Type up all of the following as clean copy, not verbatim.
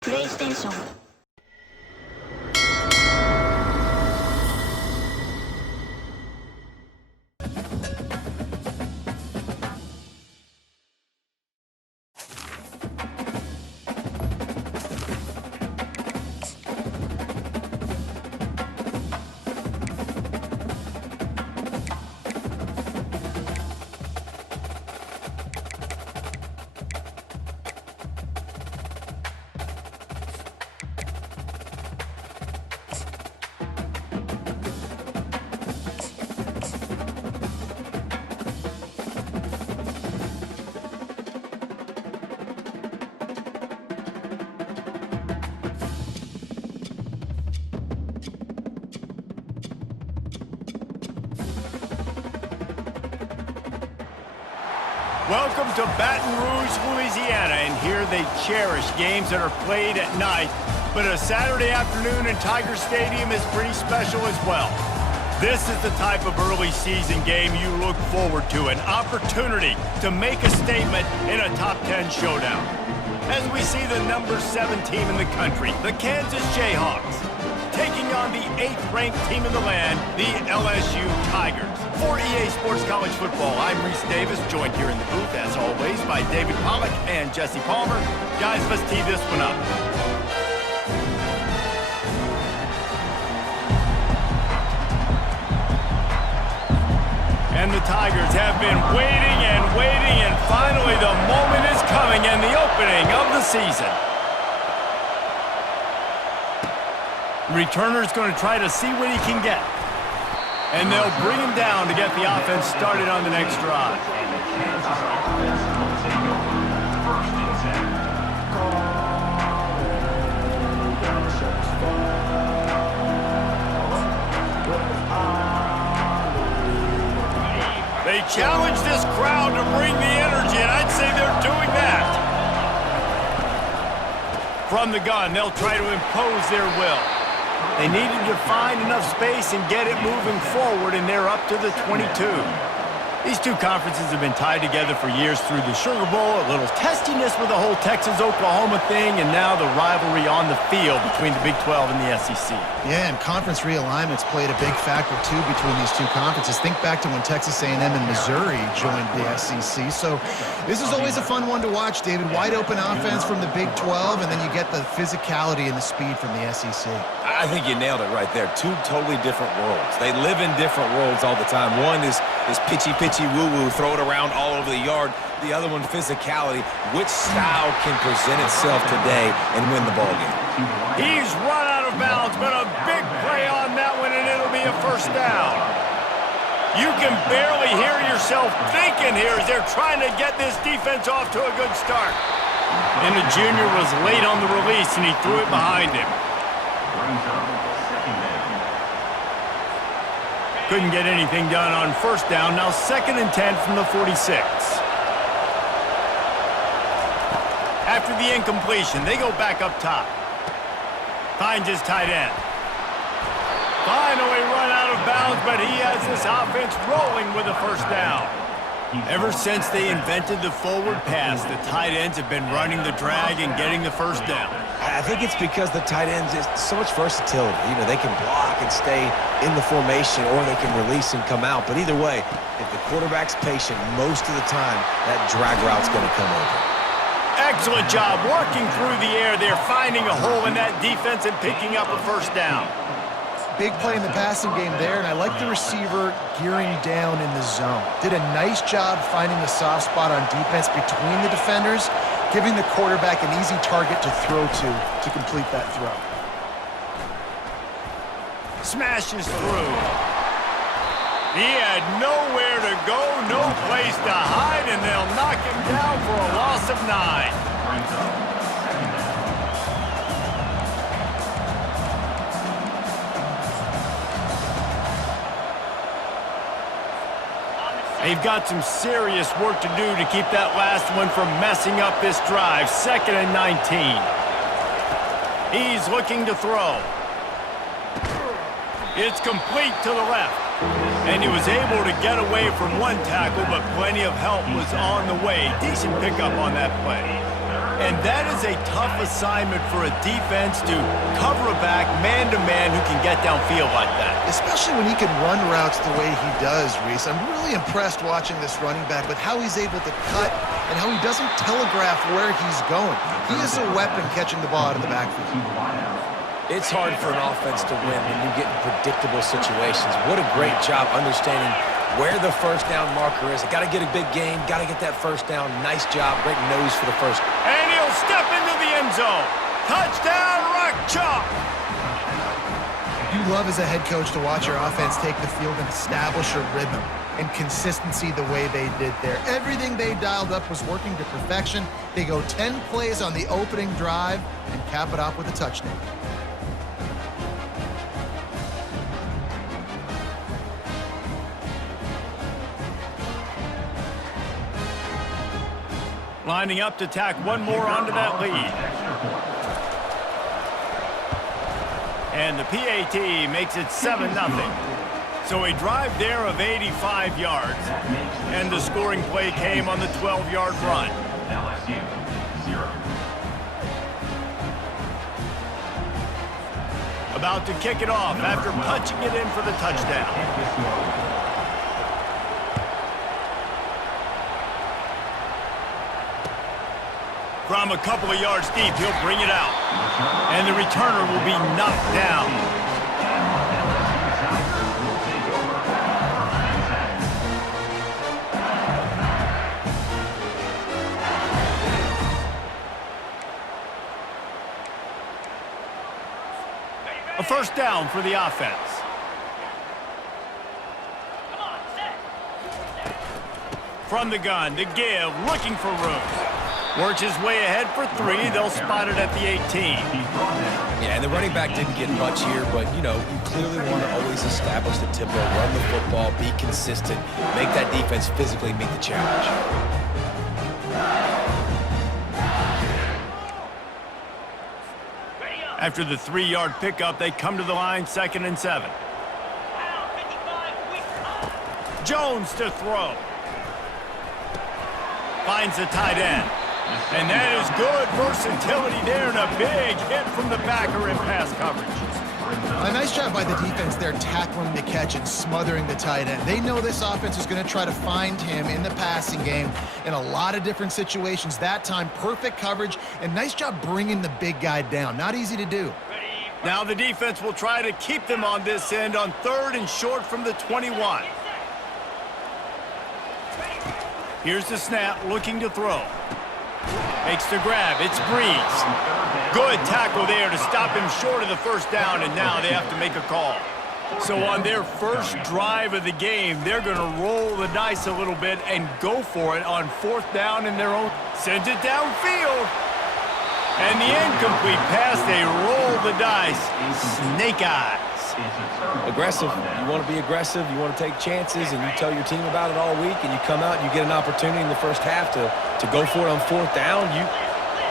プレイステーション。Welcome to Baton Rouge, Louisiana, and here they cherish games that are played at night, but a Saturday afternoon in Tiger Stadium is pretty special as well. This is the type of early season game you look forward to, an opportunity to make a statement in a top 10 showdown. As we see the number 7 team in the country, the Kansas Jayhawks, taking on the 8th-ranked team in the land, the LSU Tigers. For EA Sports College Football, I'm Reese Davis, joined here in the booth, as always, by David Pollack and Jesse Palmer. Guys, let's tee this one up. And the Tigers have been waiting, and finally the moment is coming and the opening of the season. Returner's going to try to see what he can get. And they'll bring him down to get the offense started on the next drive. They challenge this crowd to bring the energy, and I'd say they're doing that. From the gun, they'll try to impose their will. They needed to find enough space and get it moving forward, and they're up to the 22. These two conferences have been tied together for years through the Sugar Bowl, a little testiness with the whole Texas-Oklahoma thing, and now the rivalry on the field between the Big 12 and the SEC. Yeah, and conference realignments played a big factor, too, between these two conferences. Think back to when Texas A&M and Missouri joined the SEC. So this is always a fun one to watch, David. Wide open offense from the Big 12, and then you get the physicality and the speed from the SEC. I think you nailed it right there. Two totally different worlds. They live in different worlds all the time. One is pitchy woo-woo, throw it around all over the yard. The other one, physicality. Which style can present itself today and win the ball game? He's run out of bounds, but a big play on that one, and it'll be a first down. You can barely hear yourself thinking here as they're trying to get this defense off to a good start. And the junior was late on the release, and he threw it behind him. Couldn't get anything done on first down. Now 2nd and 10 from the 46. After the incompletion, they go back up top. Finds his tight end. Finally run out of bounds, but he has this offense rolling with a first down. Ever since they invented the forward pass, the tight ends have been running the drag and getting the first down. I think it's because the tight ends is so much versatility. You know, they can block and stay in the formation, or they can release and come out. But either way, if the quarterback's patient, most of the time, that drag route's going to come over. Excellent job working through the air there, finding a hole in that defense and picking up a first down. Big play in the passing game there, and I like the receiver gearing down in the zone. Did a nice job finding the soft spot on defense between the defenders, giving the quarterback an easy target to throw to complete that throw. Smashes through. He had nowhere to go, no place to hide, and they'll knock him down for a loss of 9. They've got some serious work to do to keep that last one from messing up this drive. 2nd and 19. He's looking to throw. It's complete to the left. And he was able to get away from one tackle, but plenty of help was on the way. Decent pickup on that play. And that is a tough assignment for a defense to cover a back man-to-man who can get downfield like that. Especially when he can run routes the way he does, Reese. I'm really impressed watching this running back with how he's able to cut and how he doesn't telegraph where he's going. He is a weapon catching the ball out of the backfield. It's hard for an offense to win when you get in predictable situations. What a great job understanding where the first down marker is. Got to get a big game, got to get that first down. Nice job, great nose for the first. And he'll step into the end zone. Touchdown, Rock Chalk. You love as a head coach to watch your offense take the field and establish a rhythm and consistency the way they did there. Everything they dialed up was working to perfection. They go 10 plays on the opening drive and cap it off with a touchdown. Lining up to tack one more onto that lead. And the PAT makes it 7-0. So a drive there of 85 yards. And the scoring play came on the 12-yard run. LSU 0. About to kick it off after punching it in for the touchdown. From a couple of yards deep, he'll bring it out. And the returner will be knocked down. A first down for the offense. From the gun to give, looking for room. Works his way ahead for 3. They'll spot it at the 18. Yeah, and the running back didn't get much here, but, you know, you clearly want to always establish the tempo, run the football, be consistent, make that defense physically meet the challenge. After the 3-yard pickup, they come to the line, 2nd and 7. Jones to throw. Finds the tight end. And that is good versatility there and a big hit from the backer in pass coverage. A nice job by the defense there tackling the catch and smothering the tight end. They know this offense is going to try to find him in the passing game in a lot of different situations. That time, perfect coverage and nice job bringing the big guy down. Not easy to do. Now the defense will try to keep them on this end on 3rd and short from the 21. Here's the snap, looking to throw. Makes the grab. It's Breeze. Good tackle there to stop him short of the first down, and now they have to make a call. So on their first drive of the game, they're going to roll the dice a little bit and go for it on 4th down in their own. Sends it downfield. And the incomplete pass, they roll the dice. Snake eyes. Aggressive. You want to be aggressive. You want to take chances, and you tell your team about it all week, and you come out and you get an opportunity in the first half to go for it on 4th down.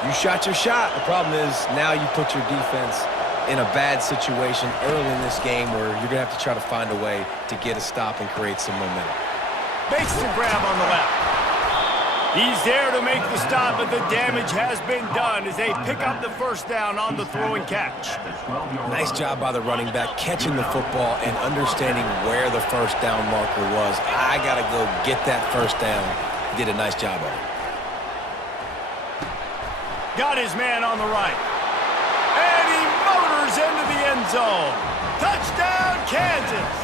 You shot your shot. The problem is now you put your defense in a bad situation early in this game where you're going to have to try to find a way to get a stop and create some momentum. Makes the grab on the left. He's there to make the stop, but the damage has been done as they pick up the first down on the throw and catch. Nice job by the running back catching the football and understanding where the first down marker was. I got to go get that first down. He did a nice job of it. Got his man on the right. And he motors into the end zone. Touchdown, Kansas.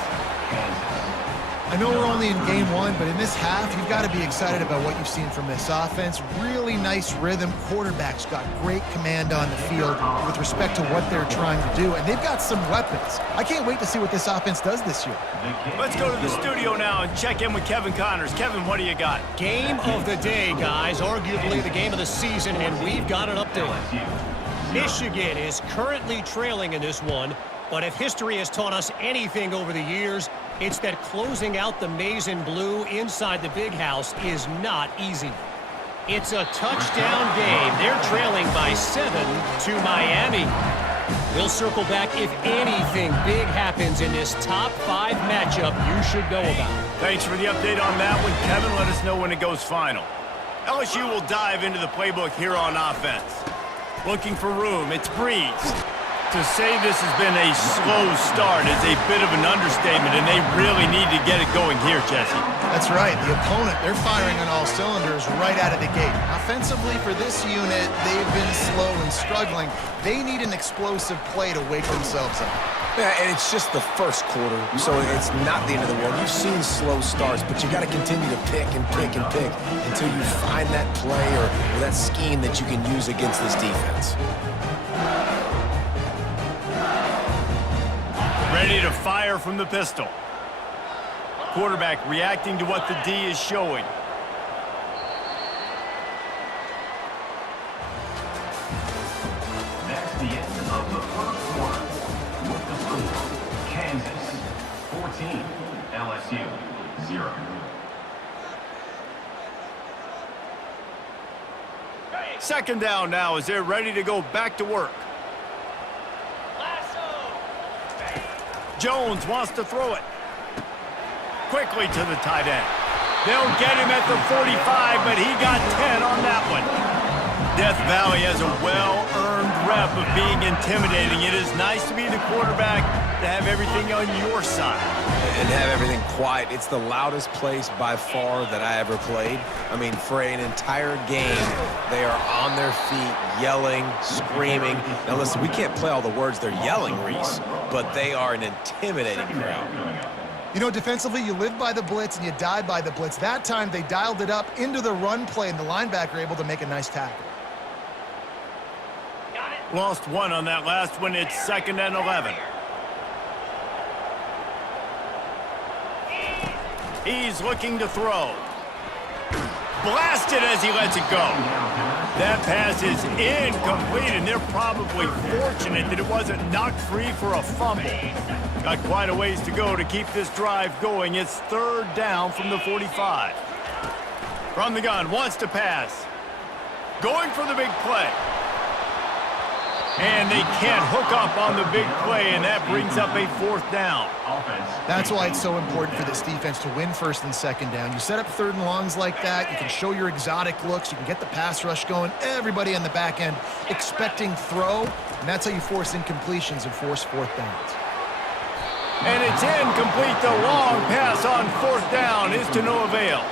I know we're only in game 1, but in this half, you've got to be excited about what you've seen from this offense. Really nice rhythm. Quarterback's got great command on the field with respect to what they're trying to do, and they've got some weapons. I can't wait to see what this offense does this year. Let's go to the studio now and check in with Kevin Connors. Kevin, what do you got? Game of the day, guys. Arguably the game of the season, and we've got an update. Michigan is currently trailing in this one, but if history has taught us anything over the years, it's that closing out the maize and blue inside the big house is not easy. It's a touchdown game. They're trailing by 7 to Miami. We'll circle back if anything big happens in this top 5 matchup you should know about. Thanks for the update on that one, Kevin. Let us know when it goes final. LSU will dive into the playbook here on offense. Looking for room, it's Breeze. To say this has been a slow start is a bit of an understatement, and they really need to get it going here, Jesse. That's right. The opponent, they're firing on all cylinders right out of the gate. Offensively, for this unit, they've been slow and struggling. They need an explosive play to wake themselves up. Yeah, and it's just the first quarter, so it's not the end of the world. You've seen slow starts, but you got to continue to pick and pick and pick until you find that play or that scheme that you can use against this defense. Ready to fire from the pistol. Quarterback reacting to what the D is showing. That's the end of the first quarter. With the score, Kansas 14, LSU 0. Second down now as they're ready to go back to work. Jones wants to throw it. Quickly to the tight end. They'll get him at the 45, but he got 10 on that one. Death Valley has a well-earned rep of being intimidating. It is nice to be the quarterback, to have everything on your side. And have everything quiet. It's the loudest place by far that I ever played. I mean, for an entire game, they are on their feet, yelling, screaming. Now listen, we can't play all the words they're yelling, Reese, but they are an intimidating crowd. You know, defensively, you live by the blitz and you die by the blitz. That time, they dialed it up into the run play, and the linebacker able to make a nice tackle. Lost one on that last one. It's 2nd and 11. He's looking to throw. Blasted as he lets it go. That pass is incomplete, and they're probably fortunate that it wasn't knocked free for a fumble. Got quite a ways to go to keep this drive going. It's 3rd down from the 45. From the gun, wants to pass. Going for the big play. And they can't hook up on the big play, and that brings up a 4th down. That's why it's so important for this defense to win 1st and 2nd down. You set up 3rd and longs like that, you can show your exotic looks, you can get the pass rush going, everybody on the back end expecting throw, and that's how you force incompletions and force 4th downs. And it's incomplete. The long pass on 4th down is to no avail.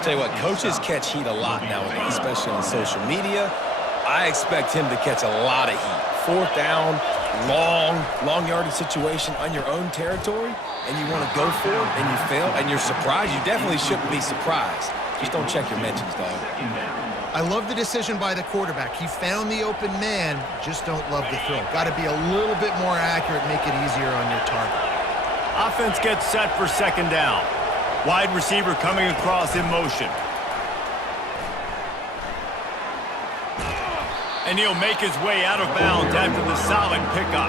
Tell you what, coaches catch heat a lot nowadays, especially on social media. I expect him to catch a lot of heat. 4th down, long yardage situation on your own territory, and you want to go for it, and you fail, and you're surprised. You definitely shouldn't be surprised. Just don't check your mentions, dog. I love the decision by the quarterback. He found the open man, just don't love the throw. Got to be a little bit more accurate, make it easier on your target. Offense gets set for 2nd down. Wide receiver coming across in motion. And he'll make his way out of bounds after the solid pickup.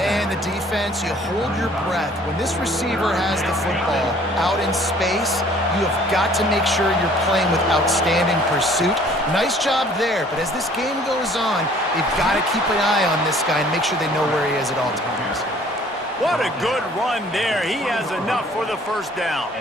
Man, the defense, you hold your breath. When this receiver has the football out in space, you have got to make sure you're playing with outstanding pursuit. Nice job there, but as this game goes on, they've got to keep an eye on this guy and make sure they know where he is at all times. What a good run there. He has enough for the 1st down.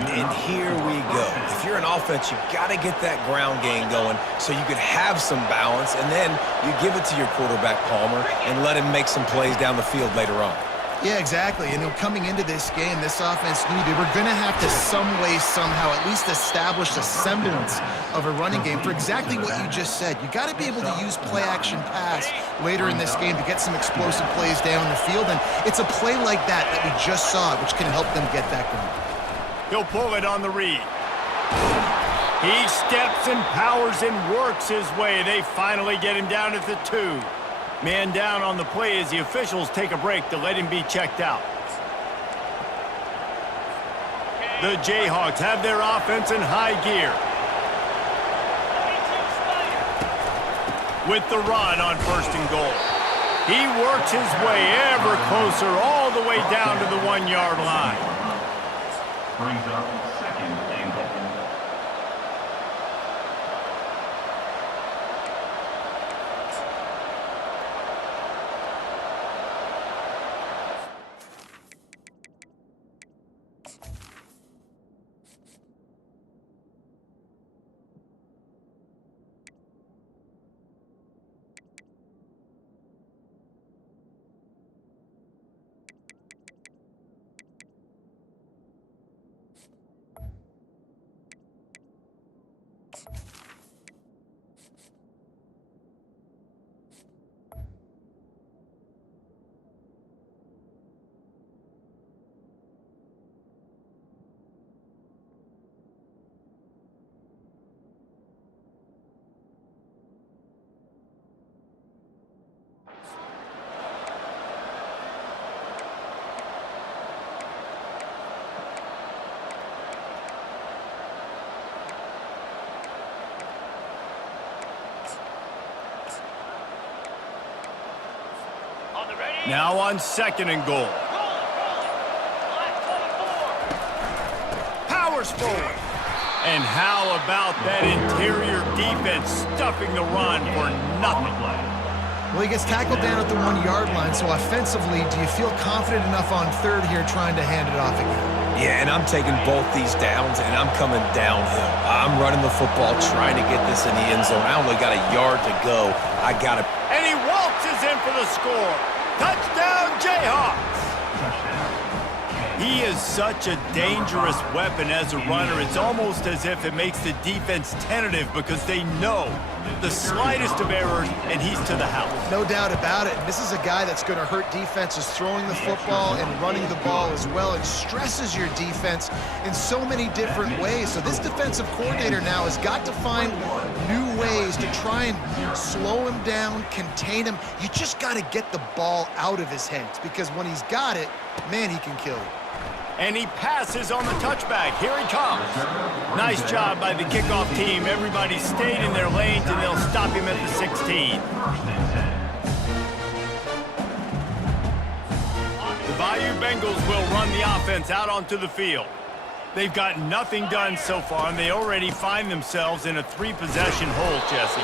And here we go. If you're an offense, you got to get that ground game going so you could have some balance, and then you give it to your quarterback, Palmer, and let him make some plays down the field later on. Yeah, exactly. And coming into this game, this offense knew they were going to have to some way, somehow, at least establish a semblance of a running game for exactly what you just said. You got to be able to use play-action pass later in this game to get some explosive plays down the field, and it's a play like that that we just saw, which can help them get that going. He'll pull it on the read. He steps and powers and works his way. They finally get him down at the 2. Man down on the play as the officials take a break to let him be checked out. The Jayhawks have their offense in high gear. With the run on 1st and goal. He works his way ever closer all the way down to the 1-yard line. Brings up 2nd and goal. Now on 2nd and goal. Powers forward. And how about that interior defense stuffing the run for nothing? Well, he gets tackled down at the 1-yard line, so offensively, do you feel confident enough on 3rd here trying to hand it off again? Yeah, and I'm taking both these downs, and I'm coming downhill. I'm running the football, trying to get this in the end zone. I only got a yard to go. I got to... And he waltzes in for the score. Touchdown, Jayhawks! He is such a dangerous weapon as a runner. It's almost as if it makes the defense tentative because they know the slightest of errors, and he's to the house. No doubt about it. This is a guy that's going to hurt defenses throwing the football and running the ball as well. It stresses your defense in so many different ways. So this defensive coordinator now has got to find new ways to try and slow him down, contain him. You just got to get the ball out of his hands because when he's got it, man, he can kill you. And he passes on the touchback. Here he comes. Nice job by the kickoff team. Everybody stayed in their lanes, and they'll stop him at the 16. The Bayou Bengals will run the offense out onto the field. They've got nothing done so far, and they already find themselves in a 3-possession hole, Jesse.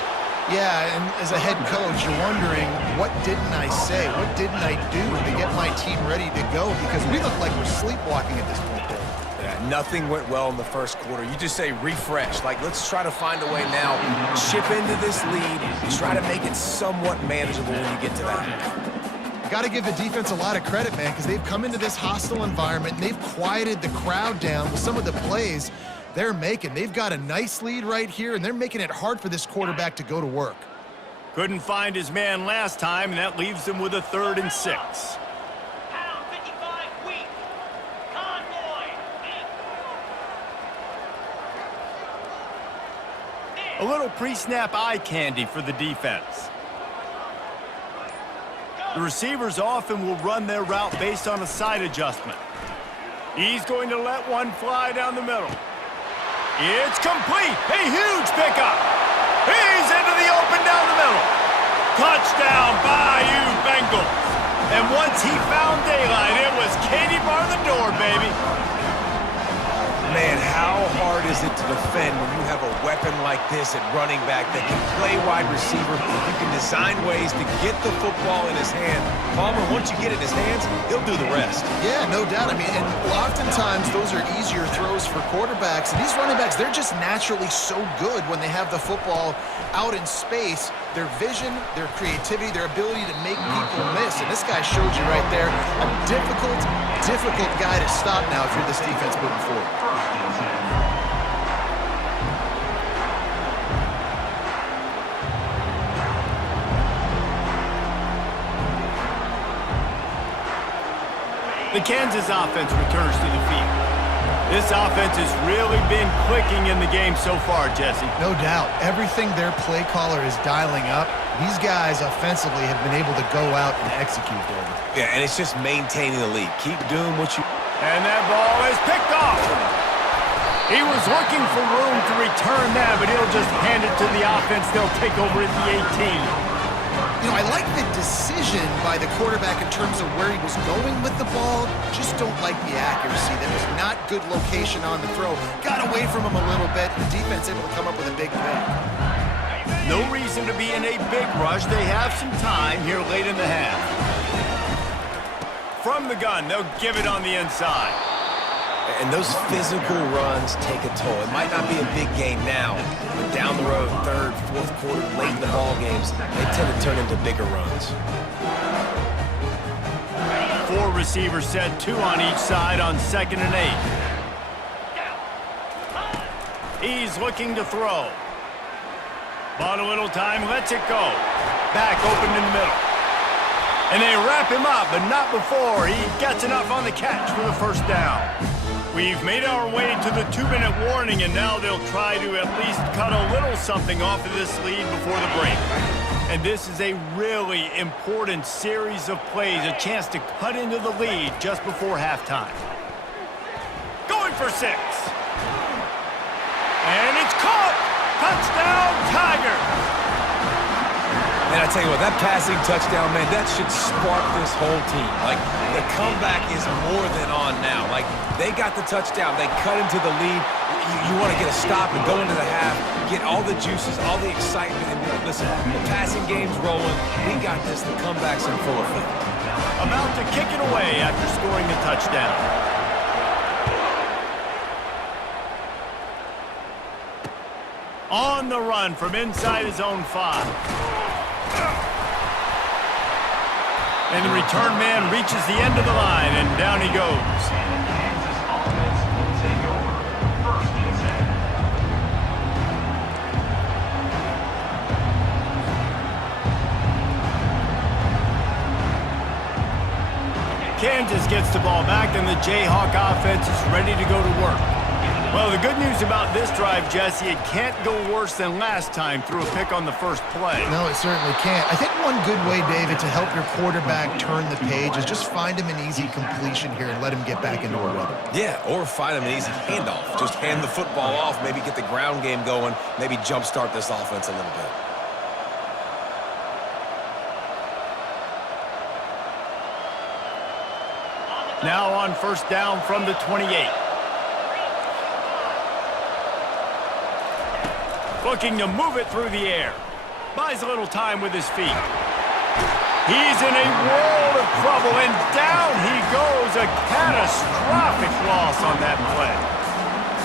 Yeah, and as a head coach, you're wondering, what didn't I say? What didn't I do to get my team ready to go? Because we look like we're sleepwalking at this point, Bill. Yeah, nothing went well in the first quarter. You just say refresh. Like, let's try to find a way now. Chip into this lead. Try to make it somewhat manageable when you get to that. Got to give the defense a lot of credit, man, because they've come into this hostile environment, and they've quieted the crowd down with some of the plays they're making. They've got a nice lead right here, and they're making it hard for this quarterback to go to work. Couldn't find his man last time, and that leaves him with a 3rd and 6. A little pre-snap eye candy for the defense. The receivers often will run their route based on a side adjustment. He's going to let one fly down the middle. It's complete. A huge pickup. He's into the open down the middle. Touchdown, Bayou Bengals. And once he found daylight, it was Katie bar the door, baby. Man, how hard is it to defend when you have a weapon like this at running back that can play wide receiver? You can design ways to get the football in his hand. Palmer, once you get it in his hands, he'll do the rest. Yeah, no doubt. I mean, and oftentimes those are easier throws for quarterbacks. And these running backs, they're just naturally so good when they have the football out in space. Their vision, their creativity, their ability to make people miss. And this guy showed you right there a difficult guy to stop now if you're this defense moving forward. The Kansas offense returns to the field. This offense has really been clicking in the game so far, Jesse. No doubt. Everything their play caller is dialing up, these guys offensively have been able to go out and execute, David. Yeah, and it's just maintaining the lead. Keep doing what you... And that ball is picked off. He was looking for room to return that, but he'll just hand it to the offense. They'll take over at the 18. You know, I like the decision by the quarterback in terms of where he was going with the ball. Just don't like the accuracy. That was not good location on the throw. Got away from him a little bit. The defense able to come up with a big pick. No reason to be in a big rush. They have some time here late in the half. From the gun, they'll give it on the inside. And those physical runs take a toll. It might not be a big game now, but down the road, 3rd, 4th quarter, late in the ball games, they tend to turn into bigger runs. 4 receivers set, 2 on each side on 2nd and 8. He's looking to throw. Bought a little time, lets it go. Back open in the middle. And they wrap him up, but not before he gets enough on the catch for the 1st down. We've made our way to the 2-minute warning, and now they'll try to at least cut a little something off of this lead before the break. And this is a really important series of plays, a chance to cut into the lead just before halftime. Going for 6. And it's caught! Touchdown, Tigers! And I tell you what, that passing touchdown, man, that should spark this whole team. Like, the comeback is more than on now. Like, they got the touchdown. They cut into the lead. You want to get a stop and go into the half, get all the juices, all the excitement, and be like, listen, the passing game's rolling. We got this. The comeback's in full effect. About to kick it away after scoring the touchdown. On the run from inside his own 5. And the return man reaches the end of the line, and down he goes. And the Kansas offense will take over. 1st and 10. Kansas gets the ball back, and the Jayhawk offense is ready to go to work. Well, the good news about this drive, Jesse, it can't go worse than last time through a pick on the first play. No, it certainly can't. I think one good way, David, to help your quarterback turn the page is just find him an easy completion here and let him get back into a rhythm. Yeah, or find him an easy handoff. Just hand the football off, maybe get the ground game going, maybe jumpstart this offense a little bit. Now on 1st down from the 28. Looking to move it through the air. Buys a little time with his feet. He's in a world of trouble, and down he goes. A catastrophic loss on that play.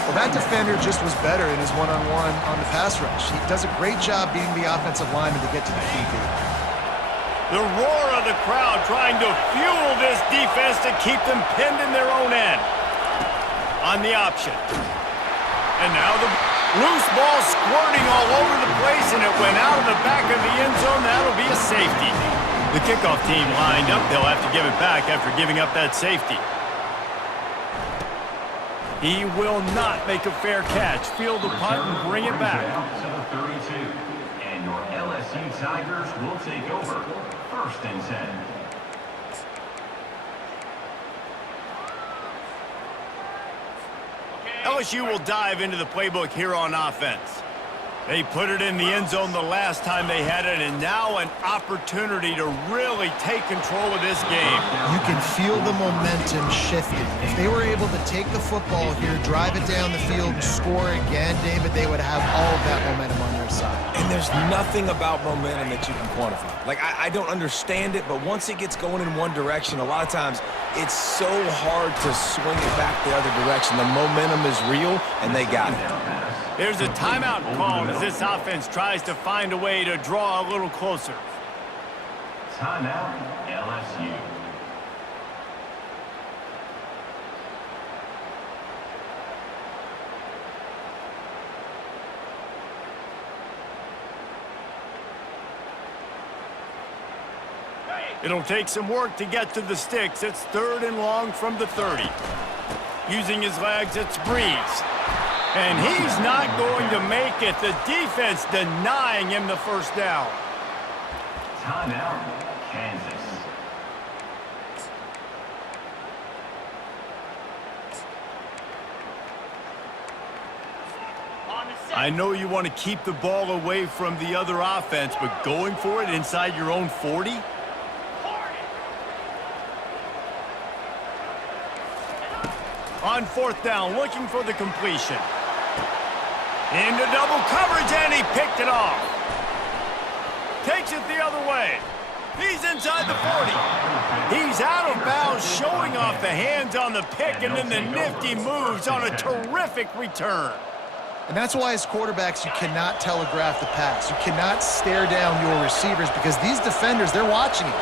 Well, that defender just was better in his one-on-one on the pass rush. He does a great job beating the offensive lineman to get to the QB. The roar of the crowd trying to fuel this defense to keep them pinned in their own end. On the option. And now the loose ball squirting all over the place, and it went out of the back of the end zone. That'll be a safety. The kickoff team lined up. They'll have to give it back after giving up that safety. He will not make a fair catch. Field the punt and bring it back. To the 32. And your LSU Tigers will take over. 1st and 10. LSU will dive into the playbook here on offense. They put it in the end zone the last time they had it, and now an opportunity to really take control of this game. You can feel the momentum shifting. If they were able to take the football here, drive it down the field, and score again, David, they would have all of that momentum on their side. And there's nothing about momentum that you can quantify. Like, I don't understand it, but once it gets going in one direction, a lot of times it's so hard to swing it back the other direction. The momentum is real, and they got it. There's a timeout called as this offense tries to find a way to draw a little closer. Timeout, LSU. It'll take some work to get to the sticks. It's 3rd and long from the 30. Using his legs, it's Breeze. And he's not going to make it. The defense denying him the 1st down. Timeout, Kansas. I know you want to keep the ball away from the other offense, but going for it inside your own 40? On 4th down, looking for the completion. Into double coverage, and he picked it off. Takes it the other way. He's inside the 40. He's out of bounds, showing off the hands on the pick, and then the nifty moves on a terrific return. And that's why as quarterbacks, you cannot telegraph the pass. You cannot stare down your receivers because these defenders, they're watching you.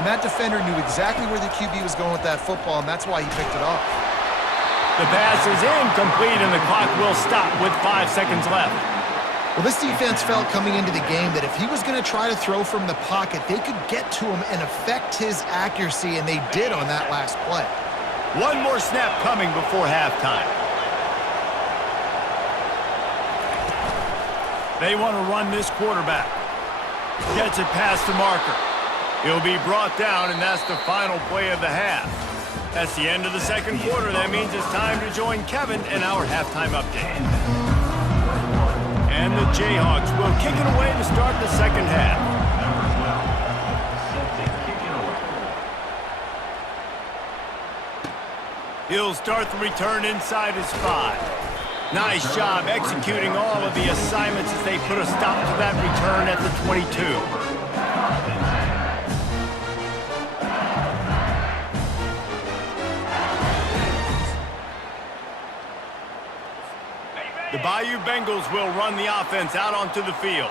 And that defender knew exactly where the QB was going with that football, and that's why he picked it off. The pass is incomplete, and the clock will stop with 5 seconds left. Well, this defense felt coming into the game that if he was going to try to throw from the pocket, they could get to him and affect his accuracy, and they did on that last play. One more snap coming before halftime. They want to run this quarterback. Gets it past the marker. He'll be brought down, and that's the final play of the half. That's the end of the 2nd quarter. That means it's time to join Kevin in our halftime update. And the Jayhawks will kick it away to start the 2nd half. He'll start the return inside his 5. Nice job executing all of the assignments as they put a stop to that return at the 22. The Bayou Bengals will run the offense out onto the field.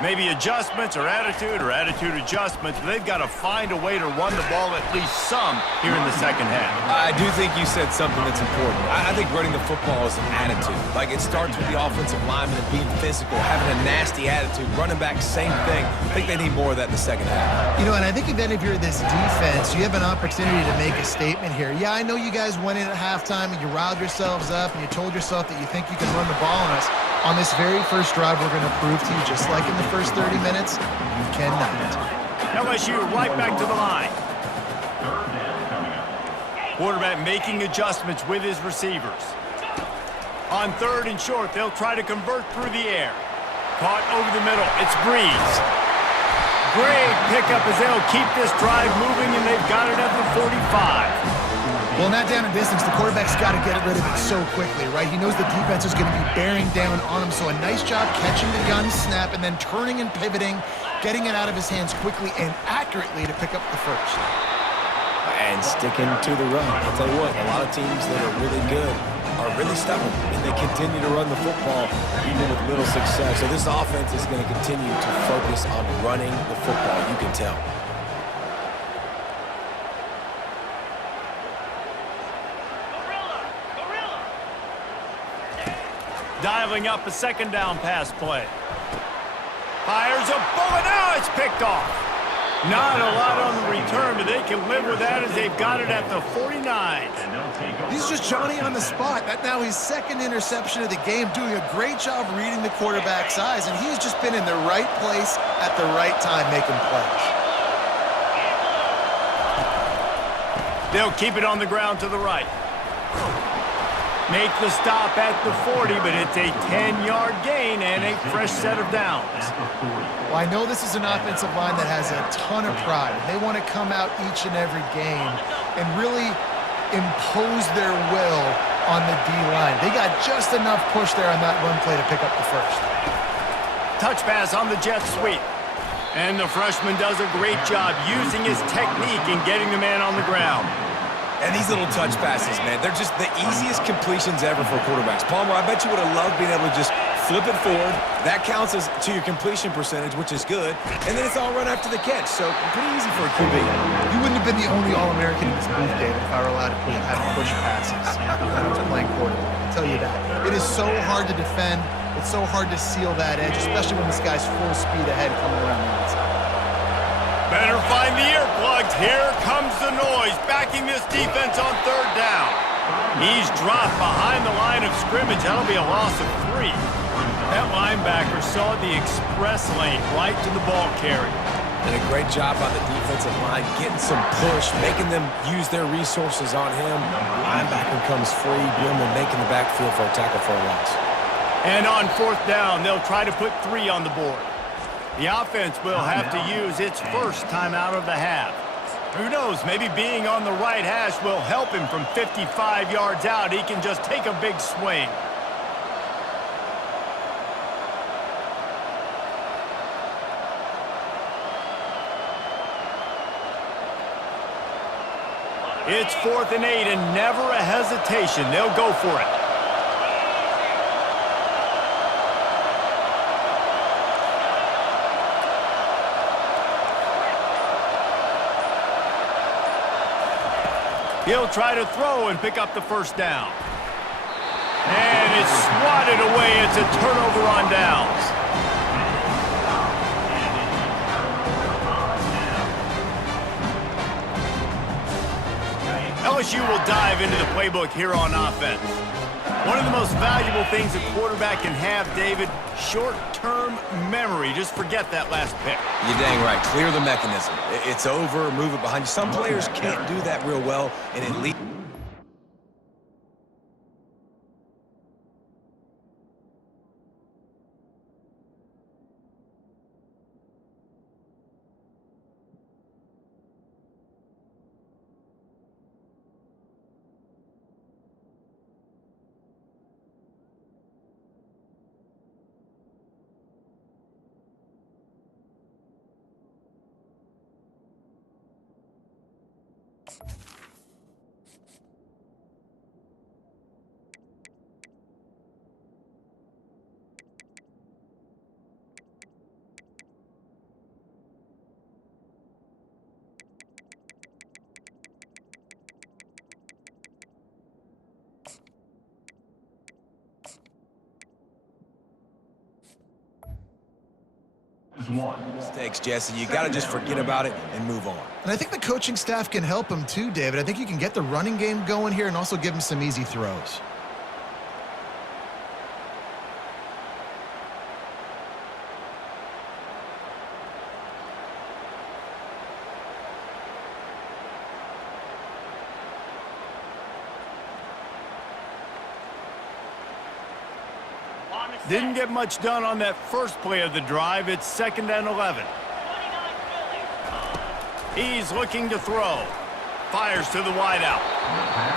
Maybe adjustments or attitude adjustments, but they've got to find a way to run the ball at least some here in the second half. I do think you said something that's important. I think running the football is an attitude. Like, it starts with the offensive lineman and being physical, having a nasty attitude. Running back, same thing. I think they need more of that in the second half. You know, and I think then if you're this defense, you have an opportunity to make a statement here. Yeah, I know you guys went in at halftime and you riled yourselves up and you told yourself that you think you can run the ball on us. On this very first drive, we're going to prove to you, just like in the first 30 minutes, you cannot. LSU right back to the line. Quarterback making adjustments with his receivers. On 3rd and short, they'll try to convert through the air. Caught over the middle. It's Breeze. Great pickup as they'll keep this drive moving, and they've got it at the 45. Well, in that down and distance, the quarterback's got to get rid of it so quickly, right? He knows the defense is going to be bearing down on him, so a nice job catching the gun snap and then turning and pivoting, getting it out of his hands quickly and accurately to pick up the first. And sticking to the run. I'll tell you what, a lot of teams that are really good are really stubborn, and they continue to run the football even with little success. So this offense is going to continue to focus on running the football, you can tell. Dialing up a second down pass play. Fires a bullet. Now it's picked off. Not a lot on the return, but they can live with that as they've got it at the 49. He's just Johnny on the spot. That now his second interception of the game, doing a great job reading the quarterback's eyes, and he's just been in the right place at the right time making plays. They'll keep it on the ground to the right. Make the stop at the 40, but it's a 10-yard gain and a fresh set of downs. Well, I know this is an offensive line that has a ton of pride. They want to come out each and every game and really impose their will on the D-line. They got just enough push there on that run play to pick up the first. Touch pass on the jet sweep. And the freshman does a great job using his technique and getting the man on the ground. And these little touch passes, man, they're just the easiest completions ever for quarterbacks. Palmer, I bet you would have loved being able to just flip it forward. That counts as to your completion percentage, which is good. And then it's all run after the catch, so pretty easy for a QB. You wouldn't have been the only All-American in this booth, David, if I were allowed to have push passes when I was playing quarterback. I'll tell you that. It is so hard to defend. It's so hard to seal that edge, especially when this guy's full speed ahead coming around the outside. Better find the earplugs. Here comes the noise, backing this defense on 3rd down. He's dropped behind the line of scrimmage. That'll be a loss of 3. That linebacker saw the express lane right to the ball carrier. Did a great job by the defensive line, getting some push, making them use their resources on him. Linebacker comes free, boom, and making the backfield for a tackle for a loss. And on 4th down, they'll try to put 3 on the board. The offense will have to use its first time out of the half. Who knows, maybe being on the right hash will help him from 55 yards out. He can just take a big swing. It's 4th and 8 and never a hesitation. They'll go for it. He'll try to throw and pick up the first down. And it's swatted away. It's a turnover on downs. LSU will dive into the playbook here on offense. One of the most valuable things a quarterback can have, David, short-term memory. Just forget that last pick. You're dang right. Clear the mechanism. It's over, move it behind you. Some players can't do that real well, and it leads. first one. Mistakes, Jesse. You got to just forget about it and move on. And I think the coaching staff can help him too, David. I think you can get the running game going here and also give him some easy throws. Didn't get much done on that first play of the drive. It's 2nd and 11. He's looking to throw. Fires to the wideout.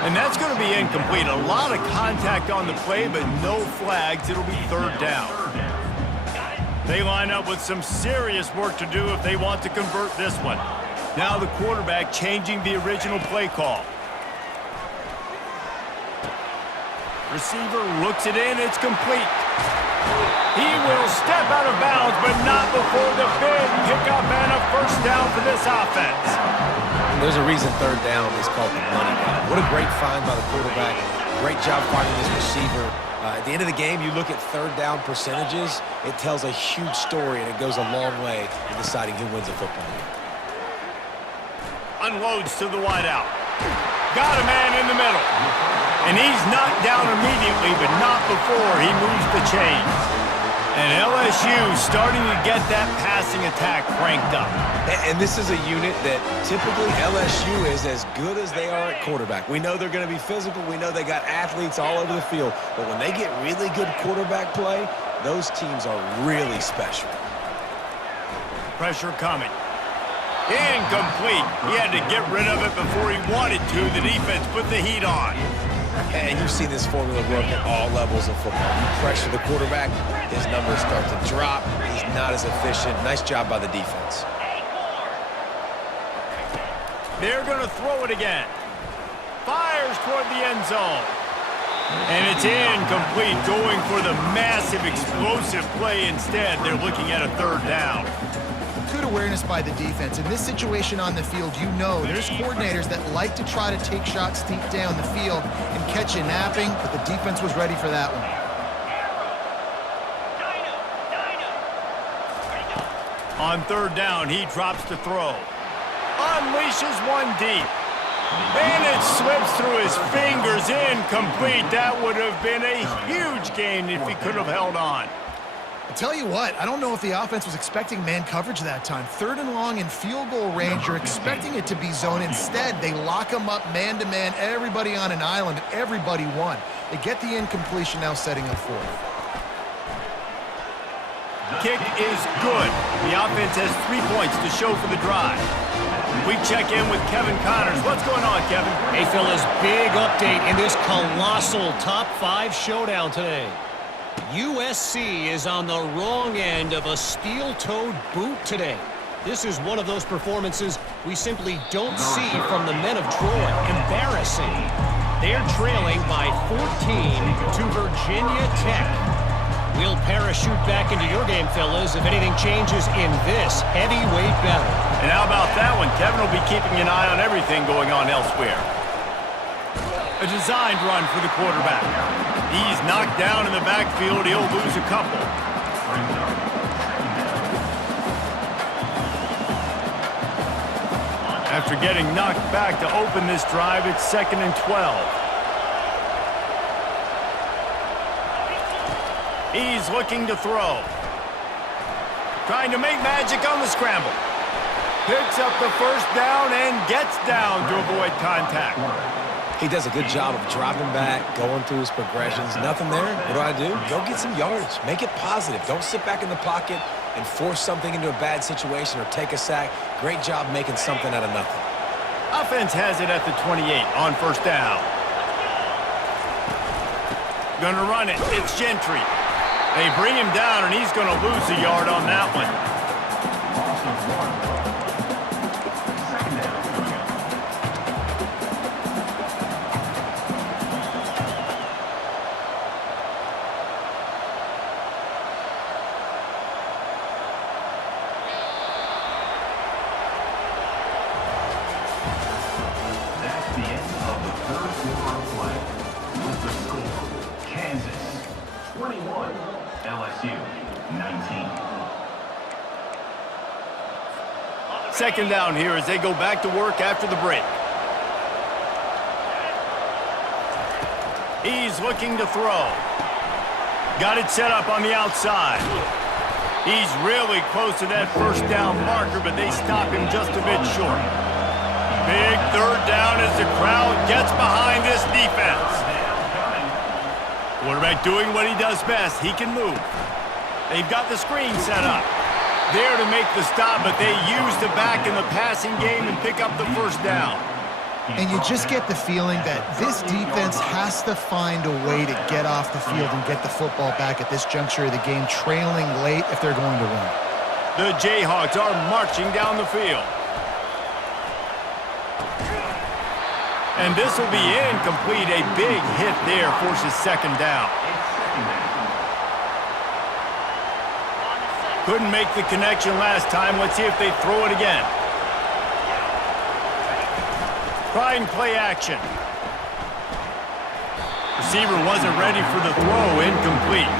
And that's going to be incomplete. A lot of contact on the play, but no flags. It'll be 3rd down. They line up with some serious work to do if they want to convert this one. Now the quarterback changing the original play call. Receiver looks it in. It's complete. He will step out of bounds, but not before the big pickup and a first down for this offense. There's a reason 3rd down is called the money down. What a great find by the quarterback. Great job finding this receiver. At the end of the game, you look at 3rd down percentages. It tells a huge story, and it goes a long way in deciding who wins a football game. Unloads to the wideout. Got a man in the middle. And he's knocked down immediately, but not before he moves the chains. And LSU starting to get that passing attack cranked up. And this is a unit that typically LSU is as good as they are at quarterback. We know they're going to be physical. We know they got athletes all over the field. But when they get really good quarterback play, those teams are really special. Pressure coming. Incomplete. He had to get rid of it before he wanted to. The defense put the heat on. And you've seen this formula work at all levels of football. You pressure the quarterback, his numbers start to drop. He's not as efficient. Nice job by the defense. They're going to throw it again. Fires toward the end zone. And it's incomplete, going for the massive explosive play instead. They're looking at a 3rd down. Good awareness by the defense. In this situation on the field, you know there's coordinators that like to try to take shots deep down the field and catch you napping, but the defense was ready for that one. On 3rd down, he drops to throw. Unleashes one deep. And it slips through his fingers, incomplete. That would have been a huge gain if he could have held on. I tell you what, I don't know if the offense was expecting man coverage that time. 3rd and long in field goal range, you're expecting it to be zone. Instead, they lock them up man-to-man, everybody on an island, and everybody won. They get the incompletion, now setting up 4th. Kick is good. The offense has 3 points to show for the drive. We check in with Kevin Connors. What's going on, Kevin? Hey, fellas, big update in this colossal top 5 showdown today. USC is on the wrong end of a steel-toed boot today. This is one of those performances we simply don't see from the men of Troy. Embarrassing. They're trailing by 14 to Virginia Tech. We'll parachute back into your game, fellas, if anything changes in this heavyweight battle. And how about that one? Kevin will be keeping an eye on everything going on elsewhere. A designed run for the quarterback. He's knocked down in the backfield. He'll lose a couple. After getting knocked back to open this drive, it's 2nd and 12. He's looking to throw. Trying to make magic on the scramble. Picks up the first down and gets down to avoid contact. He does a good job of dropping back, going through his progressions. Nothing there. What do? Go get some yards. Make it positive. Don't sit back in the pocket and force something into a bad situation or take a sack. Great job making something out of nothing. Offense has it at the 28 on 1st down. Gonna run it. It's Gentry. They bring him down, and he's gonna lose a yard on that one. second down here as they go back to work after the break. He's looking to throw. Got it set up on the outside. He's really close to that first down marker, but they stop him just a bit short. Big third down as the crowd gets behind this defense. Quarterback doing what he does best. He can move. They've got the screen set up. There to make the stop, but they use the back in the passing game and pick up the first down. And you just get the feeling that this defense has to find a way to get off the field and get the football back at this juncture of the game, trailing late if they're going to win. The Jayhawks are marching down the field. And this will be incomplete. A big hit there forces second down. Couldn't make the connection last time. Let's see if they throw it again. Trying play action. Receiver wasn't ready for the throw. Incomplete.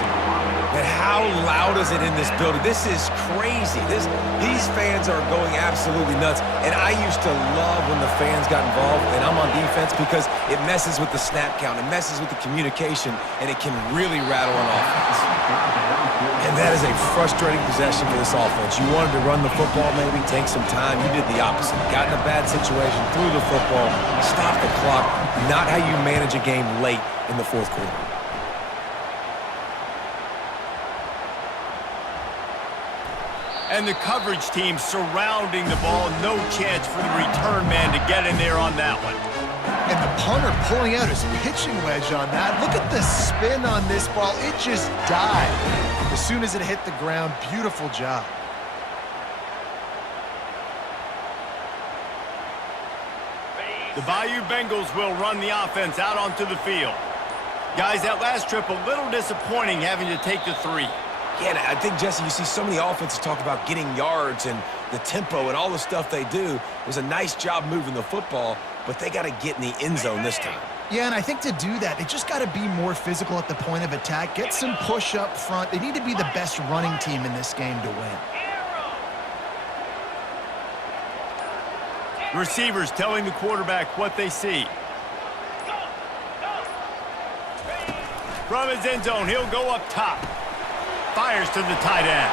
And how loud is it in this building? This is crazy. These fans are going absolutely nuts. And I used to love when the fans got involved, and I'm on defense because it messes with the snap count. It messes with the communication, and it can really rattle an offense. And that is a frustrating possession for this offense. You wanted to run the football, maybe take some time. You did the opposite. Got in a bad situation, threw the football, stopped the clock. Not how you manage a game late in the fourth quarter. And the coverage team surrounding the ball. No chance for the return man to get in there on that one. And the punter pulling out his pitching wedge on that. Look at the spin on this ball. It just died as soon as it hit the ground. Beautiful job. The Bayou Bengals will run the offense out onto the field. Guys, that last trip a little disappointing having to take the 3. Yeah, and I think, Jesse, you see so many offenses talk about getting yards and the tempo and all the stuff they do. It was a nice job moving the football, but they got to get in the end zone this time. Yeah, and I think to do that, they just got to be more physical at the point of attack, get some push up front. They need to be the best running team in this game to win. Receivers telling the quarterback what they see. From his end zone, he'll go up top. Fires to the tight end.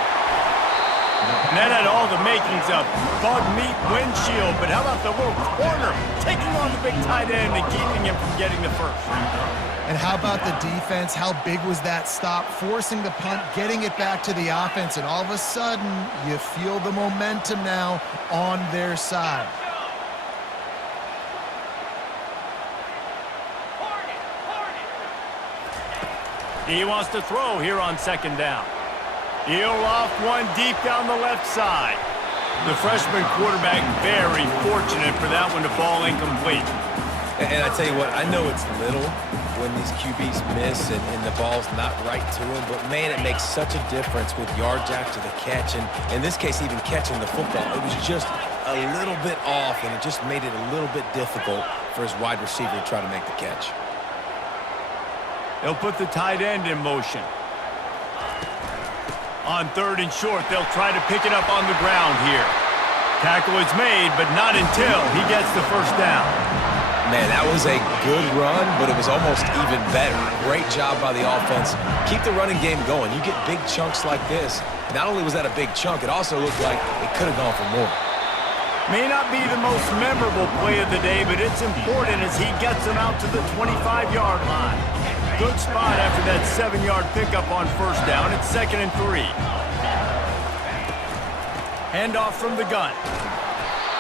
And that had all the makings of bug meat windshield, but how about the little corner taking on the big tight end and keeping him from getting the first? And how about the defense? How big was that stop? Forcing the punt, getting it back to the offense, and all of a sudden, you feel the momentum now on their side. He wants to throw here on second down. He'll off one deep down the left side. The freshman quarterback very fortunate for that one to fall incomplete. And I tell you what, I know it's little when these QBs miss and the ball's not right to them, but man, it makes such a difference with yards after the catch, and in this case, even catching the football. It was just a little bit off, and it just made it a little bit difficult for his wide receiver to try to make the catch. They'll put the tight end in motion. On third and short, they'll try to pick it up on the ground here. Tackle is made, but not until he gets the first down. Man, that was a good run, but it was almost even better. Great job by the offense. Keep the running game going. You get big chunks like this. Not only was that a big chunk, it also looked like it could have gone for more. May not be the most memorable play of the day, but it's important as he gets them out to the 25-yard line. Good spot after that 7-yard pickup on first down. It's 2nd and 3. Handoff from the gun.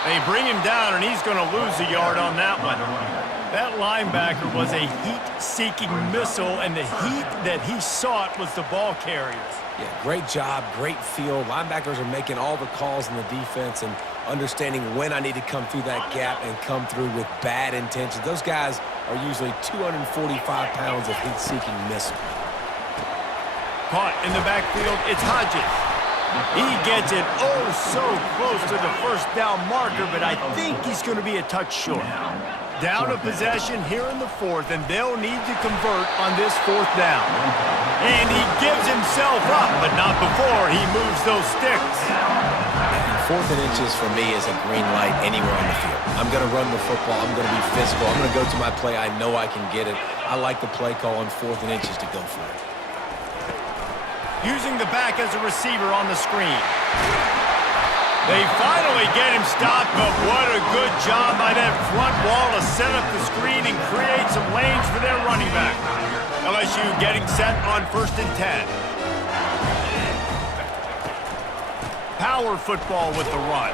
They bring him down, and he's going to lose a yard on that one. That linebacker was a heat-seeking missile, and the heat that he sought was the ball carriers. Yeah, great job, great feel. Linebackers are making all the calls in the defense and understanding when I need to come through that gap and come through with bad intentions. Those guys are usually 245 pounds of heat-seeking missile. Caught in the backfield, it's Hodges. He gets it oh so close to the first down marker, but I think he's going to be a touch short. Down a possession here in the 4th, and they'll need to convert on this 4th down. And he gives himself up, but not before he moves those sticks. 4th and inches for me is a green light anywhere on the field. I'm going to run the football. I'm going to be physical. I'm going to go to my play. I know I can get it. I like the play call on 4th and inches to go for it. Using the back as a receiver on the screen. They finally get him stopped, but what a good job by that front wall to set up the screen and create some lanes for their running back. LSU getting set on 1st and 10. Power football with the run.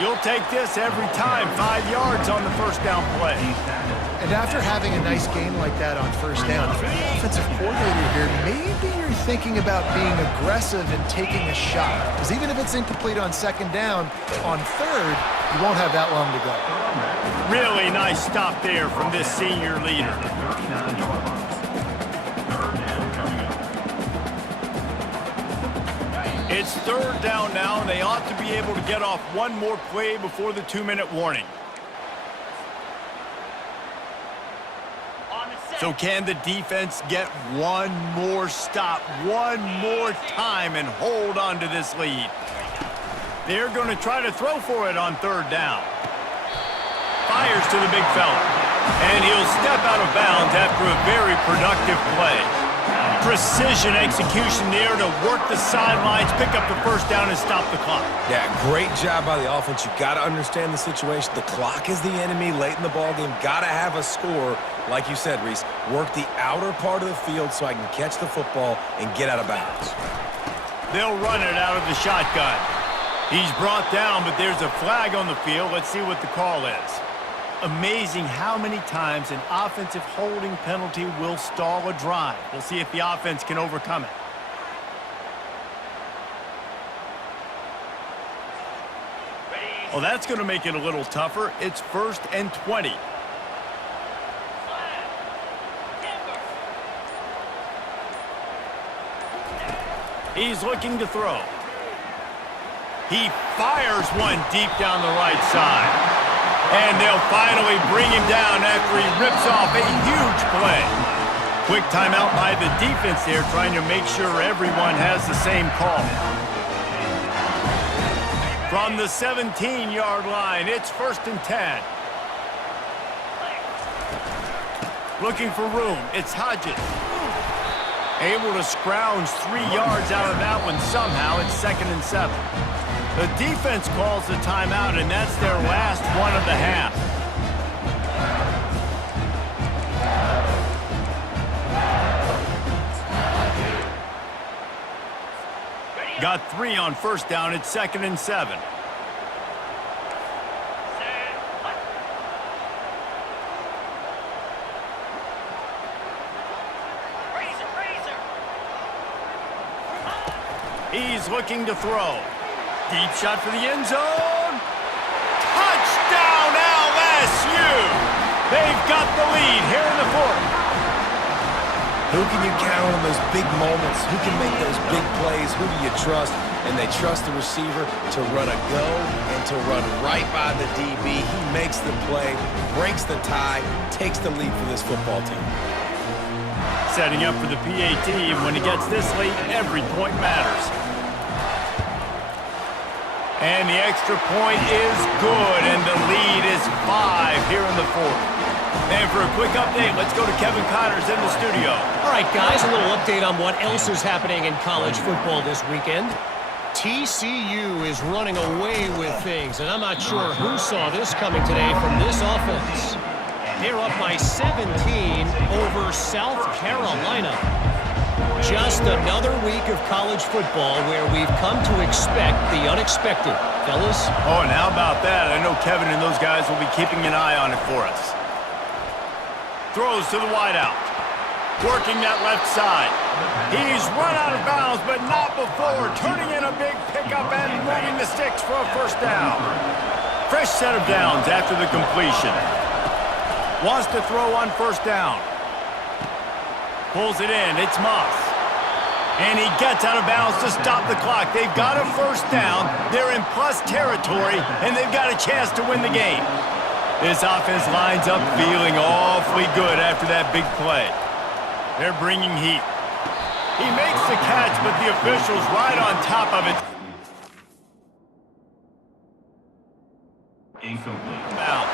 You'll take this every time. 5 yards on the first down play. And after having a nice game like that on first down, if you're the offensive coordinator here, maybe you're thinking about being aggressive and taking a shot. Because even if it's incomplete on 2nd down, on 3rd, you won't have that long to go. Really nice stop there from this senior leader. It's 3rd down now, and they ought to be able to get off one more play before the 2-minute warning. So can the defense get one more stop, one more time, and hold on to this lead? They're going to try to throw for it on 3rd down. Fires to the big fella. And he'll step out of bounds after a very productive play. Precision execution there to work the sidelines, pick up the 1st down, and stop the clock. Yeah, great job by the offense. You got to understand the situation. The clock is the enemy late in the ballgame. Got to have a score. Like you said, Reese, work the outer part of the field so I can catch the football and get out of bounds. They'll run it out of the shotgun. He's brought down, but there's a flag on the field. Let's see what the call is. Amazing how many times an offensive holding penalty will stall a drive. We'll see if the offense can overcome it. Well, that's going to make it a little tougher. It's 1st and 20. He's looking to throw. He fires one deep down the right side. And they'll finally bring him down after he rips off a huge play. Quick timeout by the defense there, trying to make sure everyone has the same call. From the 17-yard line, it's 1st and 10. Looking for room, it's Hodges. Able to scrounge 3 yards out of that one somehow. It's 2nd and 7. The defense calls the timeout, and that's their last one of the half. Got 3 on 1st down. It's 2nd and 7. He's looking to throw. Deep shot for the end zone. Touchdown, LSU! They've got the lead here in the 4th. Who can you count on those big moments? Who can make those big plays? Who do you trust? And they trust the receiver to run a go and to run right by the DB. He makes the play, breaks the tie, takes the lead for this football team. Setting up for the PAT, and when he gets this late, every point matters. And the extra point is good, and the lead is 5 here in the 4th. And for a quick update, let's go to Kevin Connors in the studio. All right, guys, a little update on what else is happening in college football this weekend. TCU is running away with things, and I'm not sure who saw this coming today from this offense. They're up by 17 over South Carolina. Just another week of college football where we've come to expect the unexpected. Fellas? Oh, and how about that? I know Kevin and those guys will be keeping an eye on it for us. Throws to the wideout. Working that left side. He's run out of bounds, but not before. Turning in a big pickup and moving the sticks for a 1st down. Fresh set of downs after the completion. Wants to throw on 1st down. Pulls it in. It's Moss. And he gets out of bounds to stop the clock. They've got a 1st down. They're in plus territory, and they've got a chance to win the game. This offense lines up feeling awfully good after that big play. They're bringing heat. He makes the catch, but the official's right on top of it. Incomplete. Bounce.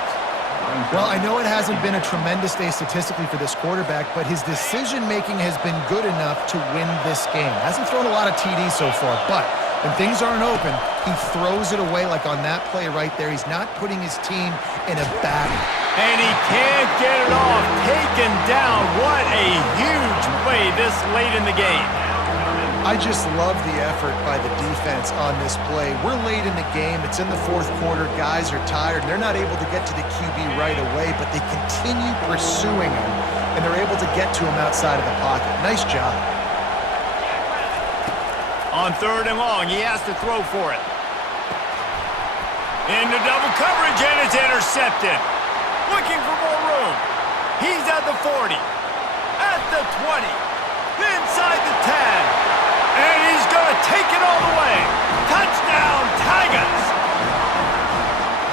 Well, I know it hasn't been a tremendous day statistically for this quarterback, but his decision-making has been good enough to win this game. Hasn't thrown a lot of TDs so far, but when things aren't open, he throws it away like on that play right there. He's not putting his team in a battle. And he can't get it off. Taken down. What a huge play this late in the game. I just love the effort by the defense on this play. We're late in the game. It's in the fourth quarter. Guys are tired. They're not able to get to the QB right away, but they continue pursuing him, and they're able to get to him outside of the pocket. Nice job. On 3rd and long, he has to throw for it. Into double coverage, and it's intercepted. Looking for more room. He's at the 40, at the 20, inside the 10. And he's going to take it all the way. Touchdown, Tigers!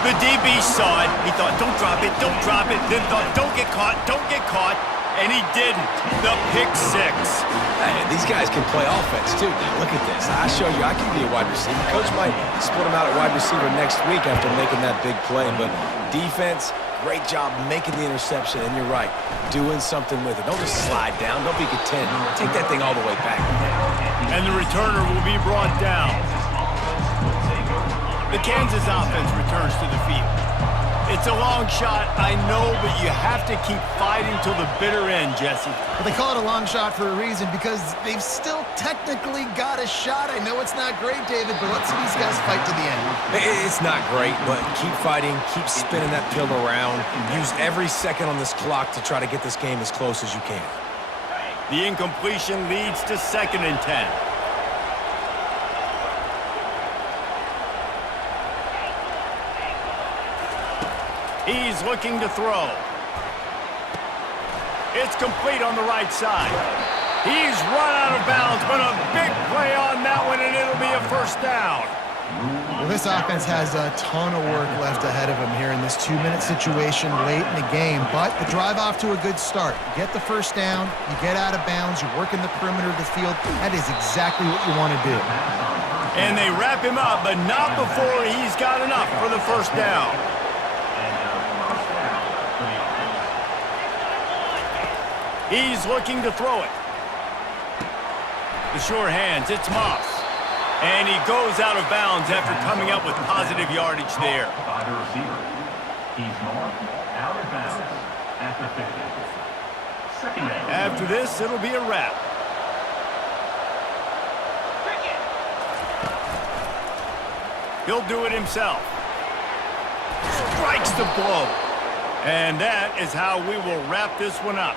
The DB saw it. He thought, don't drop it, don't drop it. Then thought, don't get caught, don't get caught. And he didn't. The pick 6. Hey, these guys can play offense, too. Now, look at this. I show you I can be a wide receiver. Coach might split him out at wide receiver next week after making that big play. But defense, great job making the interception. And you're right, doing something with it. Don't just slide down. Don't be content. Take that thing all the way back. And the returner will be brought down. The Kansas offense returns to the field. It's a long shot, I know, but you have to keep fighting till the bitter end, Jesse. But they call it a long shot for a reason, because they've still technically got a shot. I know it's not great, David, but let's see these guys fight to the end. It's not great, but keep fighting, keep spinning that pill around. Use every second on this clock to try to get this game as close as you can. The incompletion leads to 2nd and 10. He's looking to throw. It's complete on the right side. He's run out of bounds, but a big play on that one, and it'll be a 1st down. Well, this offense has a ton of work left ahead of them here in this 2-minute situation late in the game, but the drive off to a good start. You get the 1st down, you get out of bounds, you're working the perimeter of the field. That is exactly what you want to do. And they wrap him up, but not before he's got enough for the 1st down. He's looking to throw it. The sure hands, it's Moss. And he goes out of bounds after coming up with positive yardage there. By the receiver. He's marked out of bounds at the 50. 2nd down. After this, it'll be a wrap. He'll do it himself. Strikes the blow. And that is how we will wrap this one up.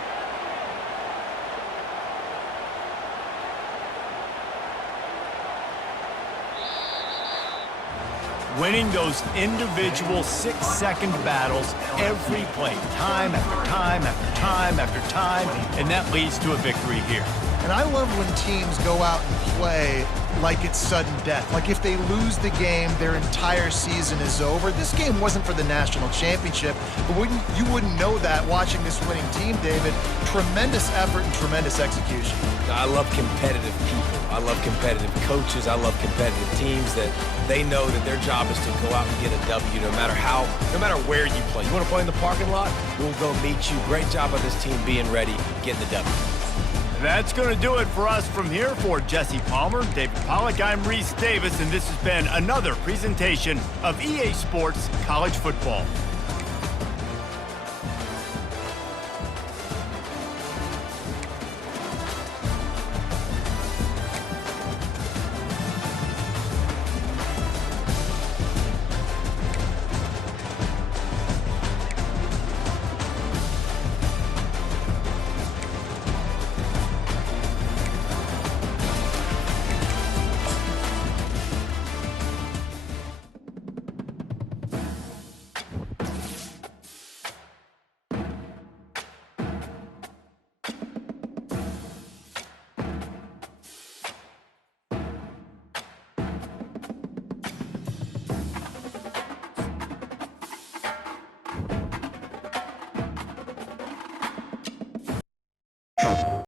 Winning those individual 6-second battles every play, time after time after time after time, and that leads to a victory here. And I love when teams go out and play like it's sudden death. Like if they lose the game, their entire season is over. This game wasn't for the national championship, but you wouldn't know that watching this winning team, David. Tremendous effort and tremendous execution. I love competitive people. I love competitive coaches. I love competitive teams that they know that their job is to go out and get a W no matter where you play. You want to play in the parking lot? We'll go meet you. Great job by this team being ready, getting the W. That's going to do it for us from here. For Jesse Palmer, David Pollack, I'm Reese Davis, and this has been another presentation of EA Sports College Football.